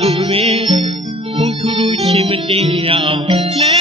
လူပင်ဘုံထူထူချင်းမတင်ရအောင်လဲ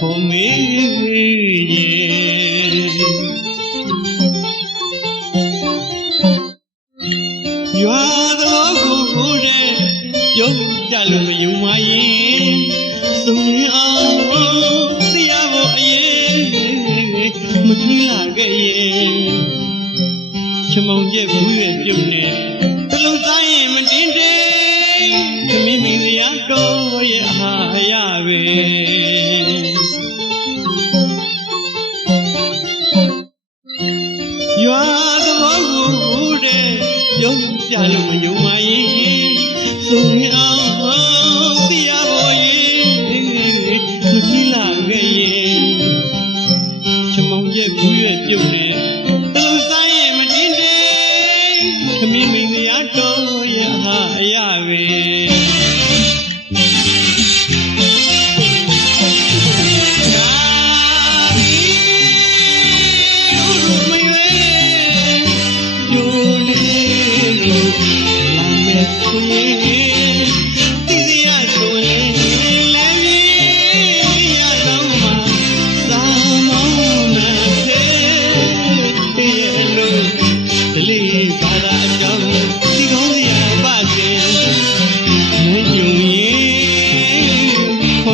помилуй.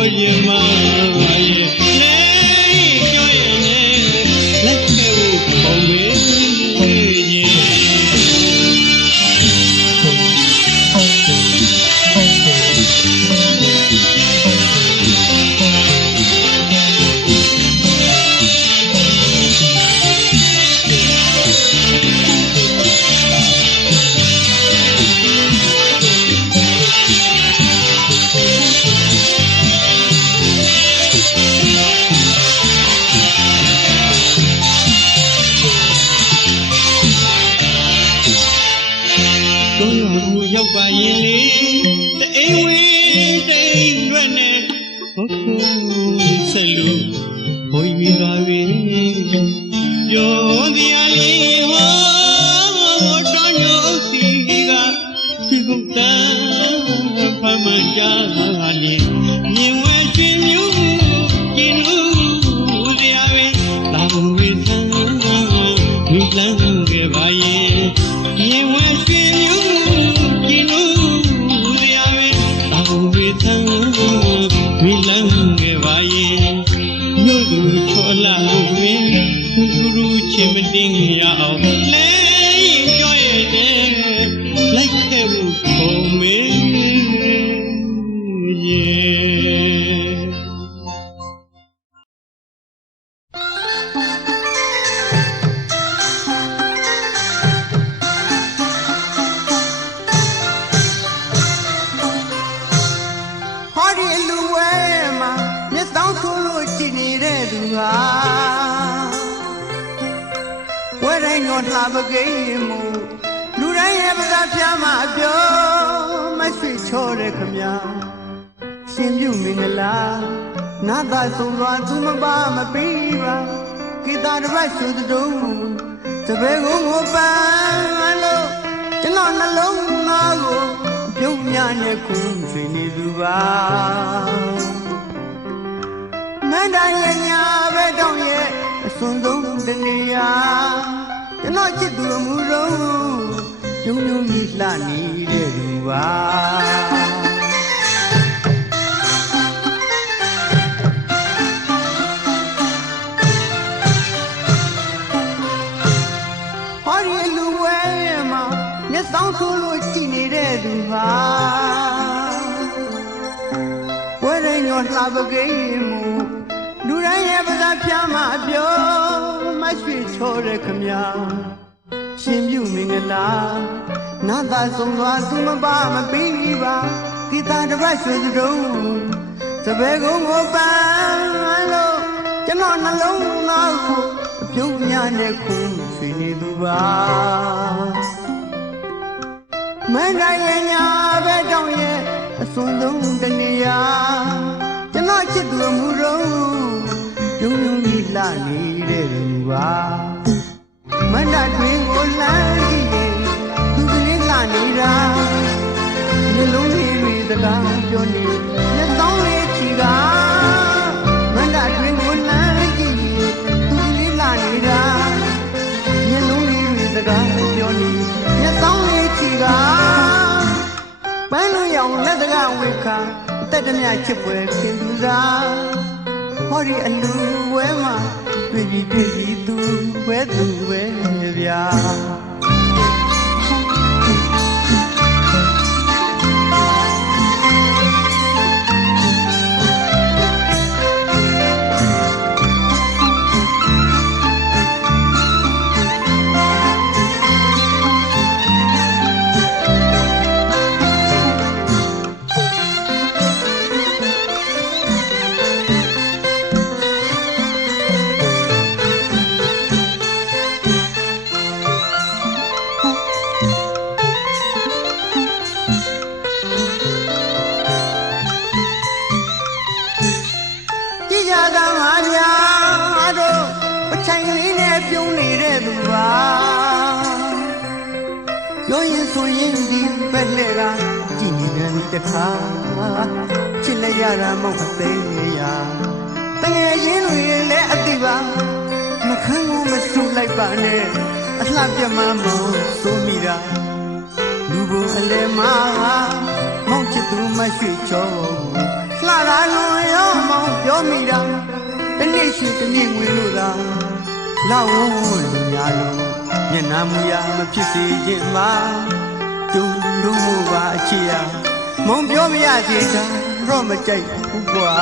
野蛮 သူတုံးတပည့်ကိုငိုပန်းလို့ကျွန်တော်နှလုံးသားကိုပြုံးများနဲ့ခုန်ချွေနေသူပါမန္တန်ရညာပဲတောင်းရဲ့အစွန်ဆုံးတနေရာကျွန်တော်ချစ်သူအမှုဆုံးယုံယုံကြီးလှနေတဲ့သူပါ မျက်စောင်းထိုးလို့ကြည်နေတဲ့သူဟာဝဲရင်ညောလှပကိန်းမူလူတိုင်းရဲ့ပါးစားပြမအပြောမရွှေချောတဲ့ခမညာရှင်ပြုမင်္ဂလာနာသာဆုံးသွားသူမပါမပြီးပါဒီတာတစ်ပတ်ရွှေစတုံးစပယ်ကုန်းကိုပန်းလို့ကျွန်တော်နှလုံးသားကိုအပြုံးများနဲ့ခုန်ရွှေနေသူပါ မန္တရဲ့ညာဘက်တောင်ရဲ့အစွန်ဆုံးတနေရာကျွန်တော်ချစ်သူအမှုတော်ယုံယုံကြီးလှနေတဲ့သူပါမန္တတွင်ကိုလမ်းကြည့်ရင်သူကလေးလှနေတာမျိုးလုံးလေးတွေစကားပြောနေလက်ဆောင်လေးချီက လို့ရောင်လက်တကဝေခါတက်တမြချစ်ပွဲခင်သူစားဟောဒီအလူဝဲမှာတွေ့ပြီးတွေ့ပြီးသူဝဲသူဝဲဗျာ တယ်တခါချစ်လိုက်ရတာမဟုတ်အသိရာတငယ်ချင်းတွေလည်းအတိပါမခန်းကိုမဆူလိုက်ပါနဲ့အလှပြတ်မှမဆိုမိတာလူဘုံအလဲမှာမောင်ချစ်သူမရွှေချောလှတာလွန်ရောမောင်ပြောမိတာတနေ့ရှိတနေ့ငွေလို့သာလောက်ဝလူများလို့မျက်နှာမူရမဖြစ်စေခြင်းမှာကျုံလို့မပါအချီယာ မုံပြောမရစေတာတော့မကြိုက်ဘူးကွာ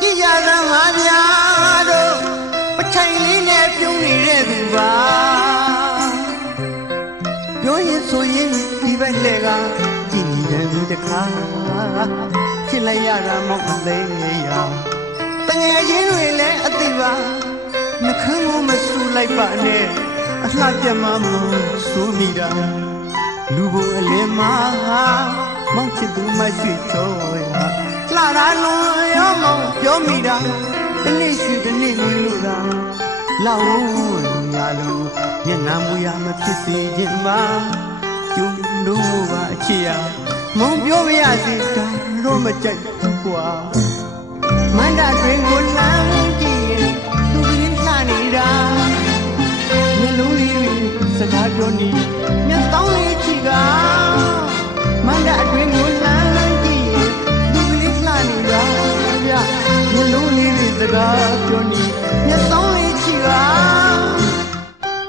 ကြည်ကြသမားဗျာတို့ပချိုင်လေးနဲ့ပြုံးနေတဲ့သူပါပြောရင်ဆိုရင်ဒီဘက်လှဲကကြည်ညီတယ်ဒီတခါချစ်လိုက်ရတာမဟုတ်သေးရတငယ်ချင်းတွေလည်းအသိပါ နှခမ်းကိုမဆူလိုက်ပါနဲ့အလှပြတ်မှမဆိုးမိတာလူဘုံအလင်းမှာမောင်ချစ်သူမရှိချောရလှတာလွန်ရောမောင်ပြောမိတာဒီနေ့ရှိဒီနေ့ငွေလို့တာလောက်လူများလို့ညနာမူရမဖြစ်စေခြင်းမှာကျုံလို့ပါအချစ်ရမောင်ပြောမရစေတာတော့မကြိုက်ဘူးကွာမန္တတွင်ကိုလမ်းကြ စကားပြောနေမျက်တောင်းလေးချီကမန္တတွင်ကိုလမ်းကြည့်ရင်သူကလေးလှနေတာဗျမျက်လုံးလေးတွေစကားပြောနေမျက်တောင်းလေးချီက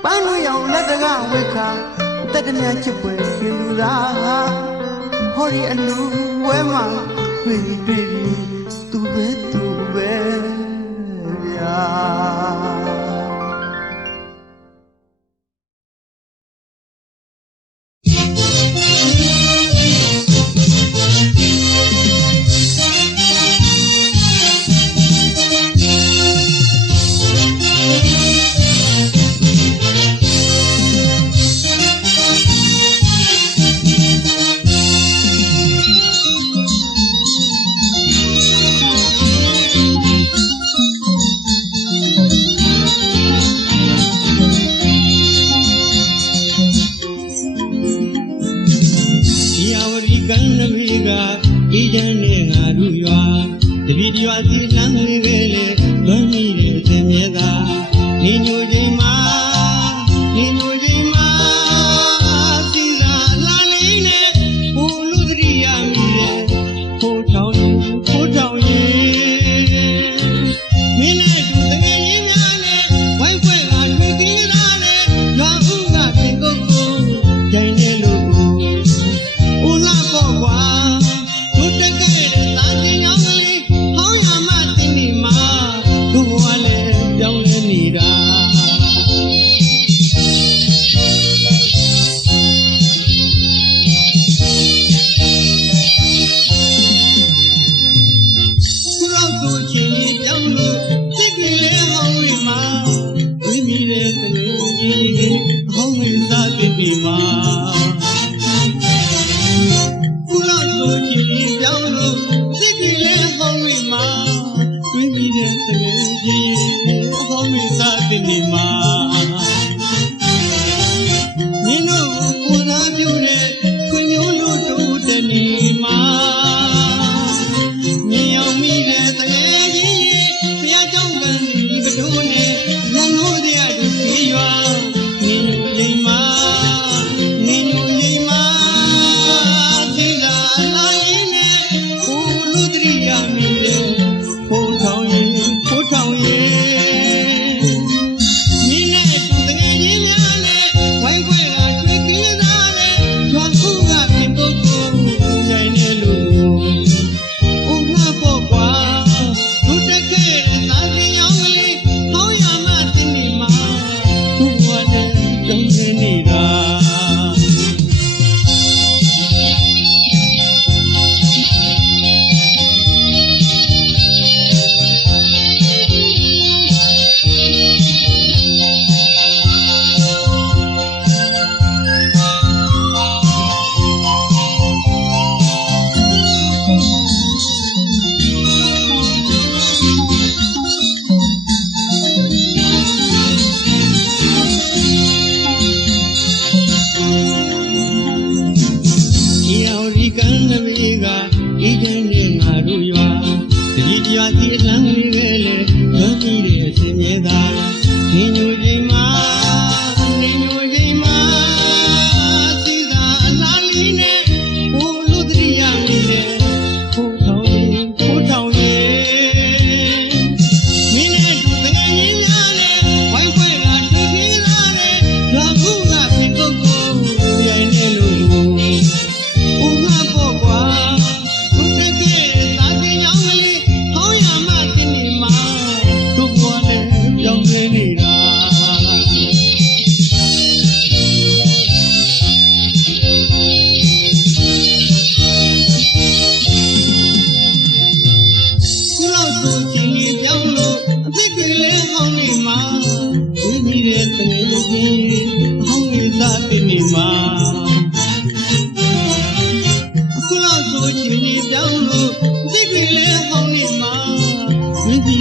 ပန်းလို့ရောင်လက်တကဝေခါတက်တမြချစ်ပွဲခင်လူသာဟောဒီအလူဝဲမှာတွေ့ပြီးတွေ့ပြီးသူပဲသူပဲဗျာ ရာအေးချမ်းနဲ့ငါတို့ရွာတပြည်တရွာစီလမ်း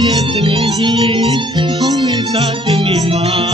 ရဲ့တမင်ကြီးဟောင်းနေတာတမင်မှာ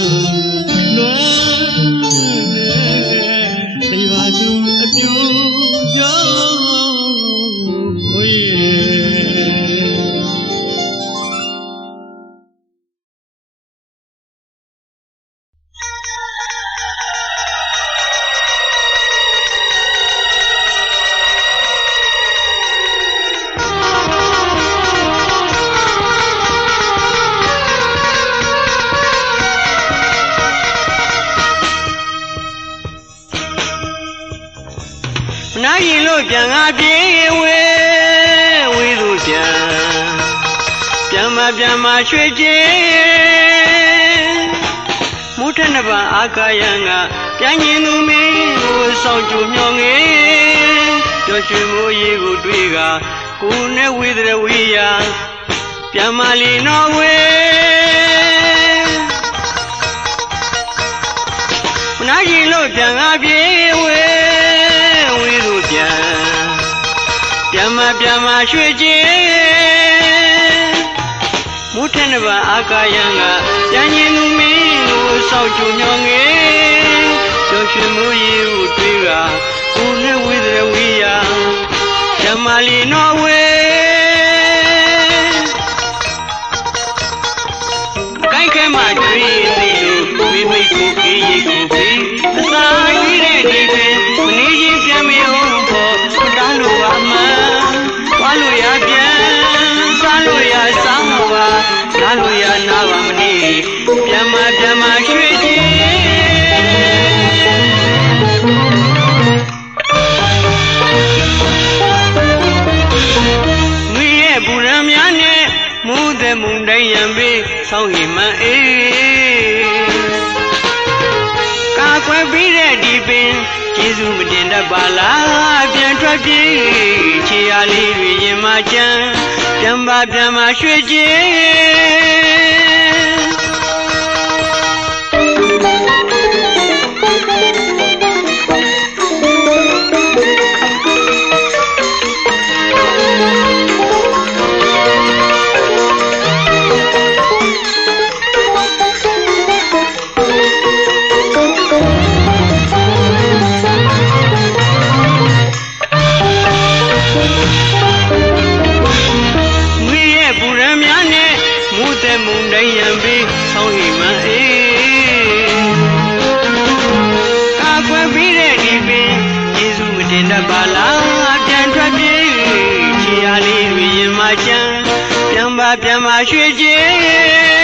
Thank you. ပြေဝဲဝေသူပြန်ပြန်မပြန်မရွှေချင်းမုထနပံအာကာယံကပြန်ရင်သူမင်းကိုဆောင်ကြမျောငေးကြောရွှေမိုးရေကိုတွေ့ကကိုယ်နဲ့ဝေဒရဝေယပြန်မလီနော်ဝေမနာကြီးလို့ပြန်ငါပြေဝေဝေသူပြန် ပြမပြမရွှေချင်းမုထနဘာအာကာယံကဉာဏ်ရှင်သူမင်းကိုစောက်ကြညောငယ်ကျော်ရွှေမူရီဟုတွေးကကိုနဲ့ဝိသရဝိယဓမ္မလီနောဝေကိုင်ခဲမှာတွေ့သည်မိမိကိုခေးရိတ် ကြောက်ကြီးခြေရလေးတွေရင်မချမ်းပြန်ပါပြန်ပါရွှေကြီး 想吧，想吧，学姐。